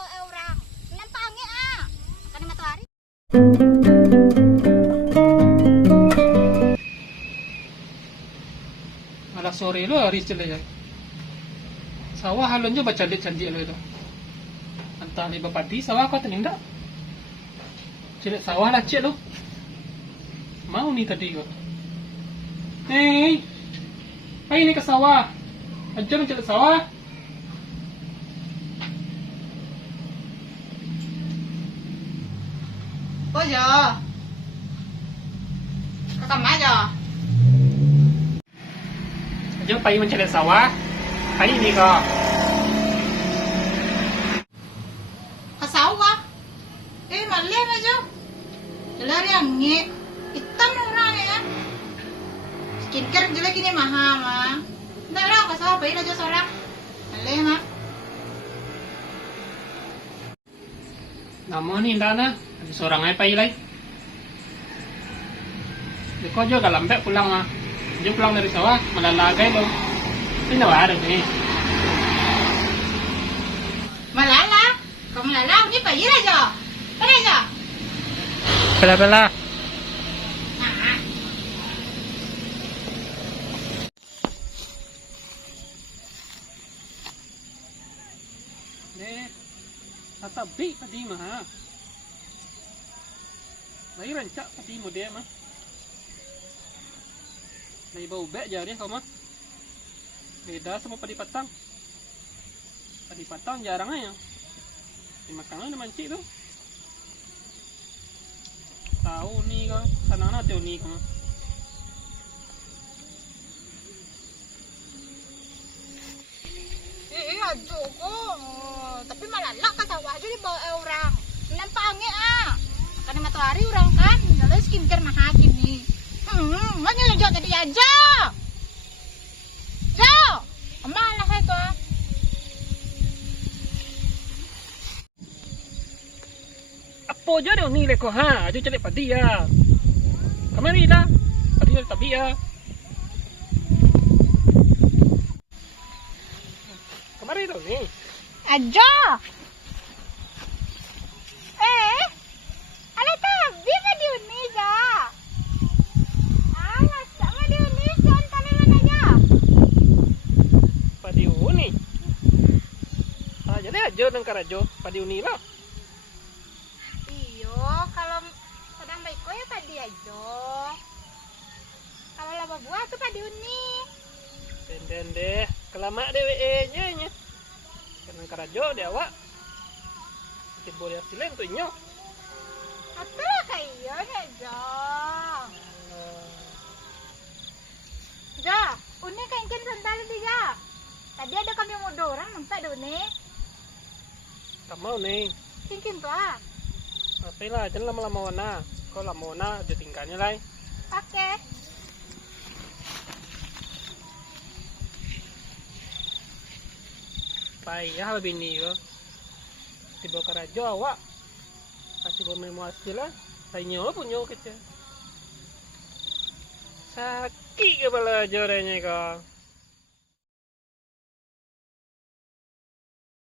bawa orang. Menampangi karena matahari. Malah sore lo hari celah ya. Sawah halon jo baca candik lo itu. Entah ni bapati sawah kau tenindak. Celik sawah lah cek lo. Mau ni tadi kau. Hei, hai ni ke sawah. Ajar celik sawah. Có giờ có cầm má giờ Ajar pergi mencari sawah. Hai ni kau. có sáu quá ê mà lên rồi chứ jelas yang nge hitam orang ya skincare jelas gini mahal mah nggak lah ke sawah bayi aja seorang boleh mah Nama ni ndak na. Ada seorang ai pergi lagi. Kau juga lambat pulang mah. Dia pulang dari sawah malah lagai lo. Ini apa ada ni? malala kamu lala ini bayi aja bayi aja Bela-bela. nah Ni, kata big tadi mah. Bayi rancak tadi model mah. Dari bau bek je dia kau mah. Beda sama padi patang. Padi patang jarang aja. Dimakan ada mancik tu. Tahu ni kau, sana tahu ni kau. iya Joko tapi malala ke sawah aja dibawa orang menampangi karena matahari orang kan lalu skincare mahal gini mana lo jauh tadi aja jauh malah itu Apa je dia ni leko ha, dia cari padi ya. Kamari dah. Padi dia tabi ya. Kamari tu ni. aja ala tabi ka di uni ja sama di uni son kami mana aja Padi uni. Ah, jadi aja nang karajo padi uni lah. iyo kalau sedang baik ya tadi aja kalau laba buah tuh padi uni Den deh, kelamak dewe nya. Karena karajo dia awak. Kita boleh silen tu nyo. apa lah kayak aja ja uni kain sandal dia tadi ada kami mau dorang nampak do nih Tak mau ni. cincin tuh Apa lah, jangan lama-lama warna. Kau lama warna, dia tinggalnya lah. oke Payah lebih ni ke. Tiba karajo awak. Kasih bermemu hasil lah. Saya punya kecil. Sakit kepala jorenya kau.